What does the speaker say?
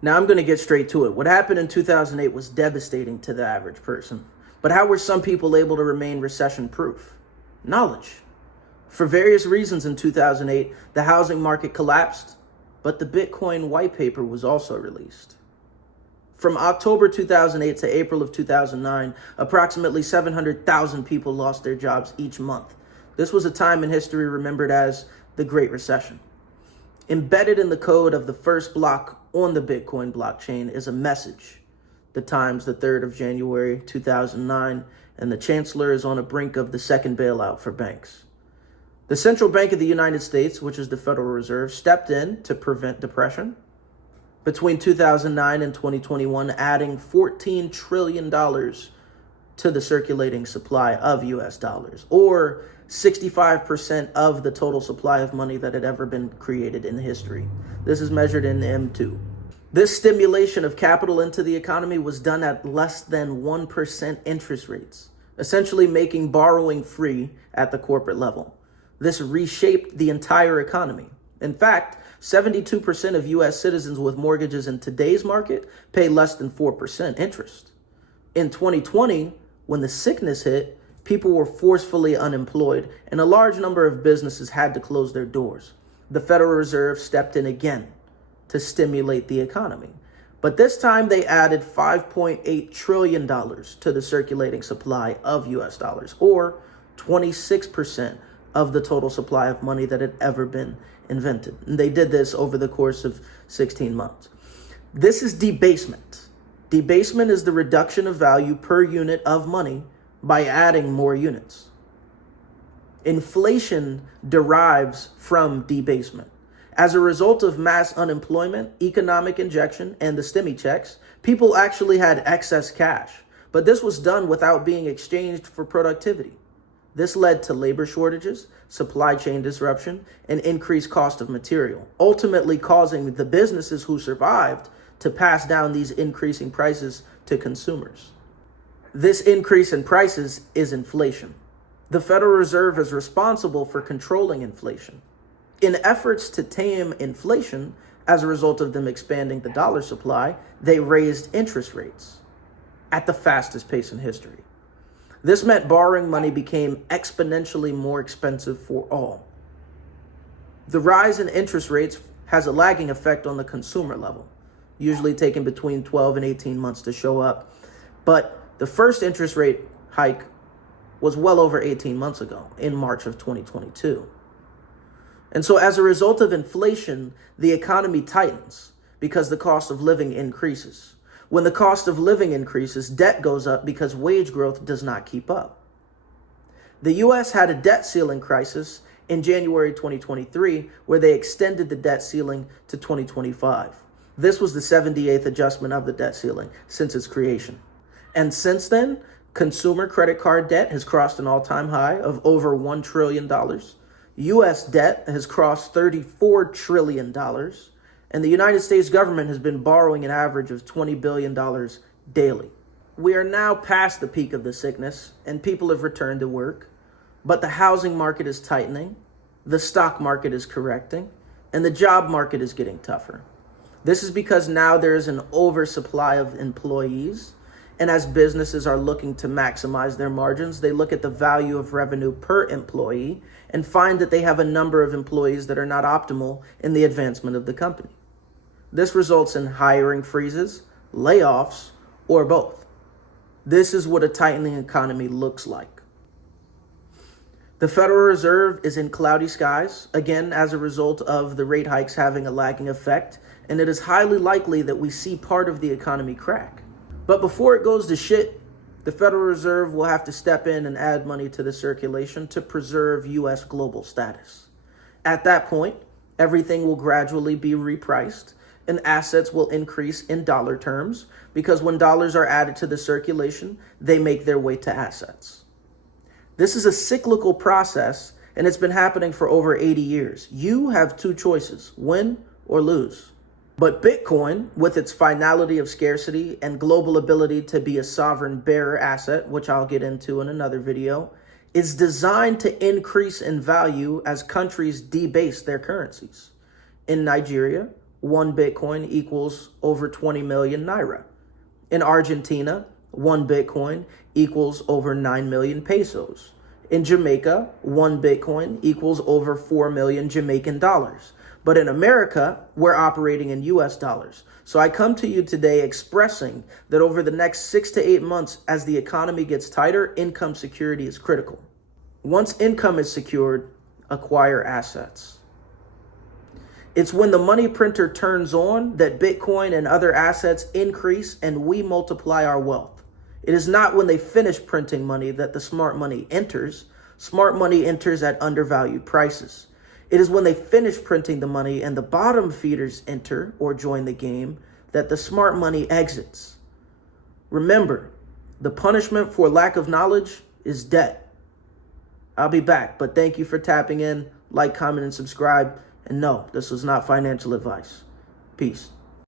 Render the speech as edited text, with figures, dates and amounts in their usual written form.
Now I'm going to get straight to it. What happened in 2008 was devastating to the average person. But how were some people able to remain recession-proof? Knowledge. For various reasons in 2008, the housing market collapsed, but the Bitcoin white paper was also released. From October 2008 to April of 2009, approximately 700,000 people lost their jobs each month. This was a time in history remembered as the Great Recession. Embedded in the code of the first block on the Bitcoin blockchain is a message. The time's the 3rd of January 2009, and the chancellor is on the brink of the second bailout for banks. The Central Bank of the United States, which is the Federal Reserve, stepped in to prevent depression. Between 2009 and 2021, adding $14 trillion to the circulating supply of US dollars, or 65% of the total supply of money that had ever been created in history. This is measured in M2. This stimulation of capital into the economy was done at less than 1% interest rates, essentially making borrowing free at the corporate level. This reshaped the entire economy. In fact, 72% of US citizens with mortgages in today's market pay less than 4% interest. In 2020, when the sickness hit, people were forcefully unemployed and a large number of businesses had to close their doors. The Federal Reserve stepped in again to stimulate the economy. But this time they added $5.8 trillion to the circulating supply of US dollars, or 26% of the total supply of money that had ever been invented. And they did this over the course of 16 months. This is debasement. Debasement is the reduction of value per unit of money by adding more units. Inflation derives from debasement. As a result of mass unemployment, economic injection, and the stimmy checks, people actually had excess cash. But this was done without being exchanged for productivity. This led to labor shortages, supply chain disruption, and increased cost of material, ultimately causing the businesses who survived to pass down these increasing prices to consumers. This increase in prices is inflation. The Federal Reserve is responsible for controlling inflation. In efforts to tame inflation, as a result of them expanding the dollar supply, they raised interest rates at the fastest pace in history. This meant borrowing money became exponentially more expensive for all. The rise in interest rates has a lagging effect on the consumer level, usually taking between 12 and 18 months to show up. But the first interest rate hike was well over 18 months ago, in March of 2022. And so as a result of inflation, the economy tightens because the cost of living increases. When the cost of living increases, debt goes up because wage growth does not keep up. The US had a debt ceiling crisis in January 2023, where they extended the debt ceiling to 2025. This was the 78th adjustment of the debt ceiling since its creation. And since then, consumer credit card debt has crossed an all-time high of over $1 trillion. US debt has crossed $34 trillion. And the United States government has been borrowing an average of $20 billion daily. We are now past the peak of the sickness and people have returned to work, but the housing market is tightening, the stock market is correcting, and the job market is getting tougher. This is because now there is an oversupply of employees, and as businesses are looking to maximize their margins, they look at the value of revenue per employee and find that they have a number of employees that are not optimal in the advancement of the company. This results in hiring freezes, layoffs, or both. This is what a tightening economy looks like. The Federal Reserve is in cloudy skies, again, as a result of the rate hikes having a lagging effect, and it is highly likely that we see part of the economy crack. But before it goes to shit, the Federal Reserve will have to step in and add money to the circulation to preserve U.S. global status. At that point, everything will gradually be repriced, and assets will increase in dollar terms because when dollars are added to the circulation, they make their way to assets. This is a cyclical process, and it's been happening for over 80 years. You have two choices, win or lose. But Bitcoin, with its finality of scarcity and global ability to be a sovereign bearer asset, which I'll get into in another video, is designed to increase in value as countries debase their currencies. In Nigeria, one Bitcoin equals over 20 million Naira. In Argentina, one Bitcoin equals over 9 million pesos. In Jamaica, one Bitcoin equals over 4 million Jamaican dollars. But in America, we're operating in US dollars. So I come to you today expressing that over the next 6 to 8 months, as the economy gets tighter, income security is critical. Once income is secured, acquire assets. It's when the money printer turns on that Bitcoin and other assets increase and we multiply our wealth. It is not when they finish printing money that the smart money enters. Smart money enters at undervalued prices. It is when they finish printing the money and the bottom feeders enter or join the game that the smart money exits. Remember, the punishment for lack of knowledge is debt. I'll be back, but thank you for tapping in. Like, comment, and subscribe. And no, this was not financial advice. Peace.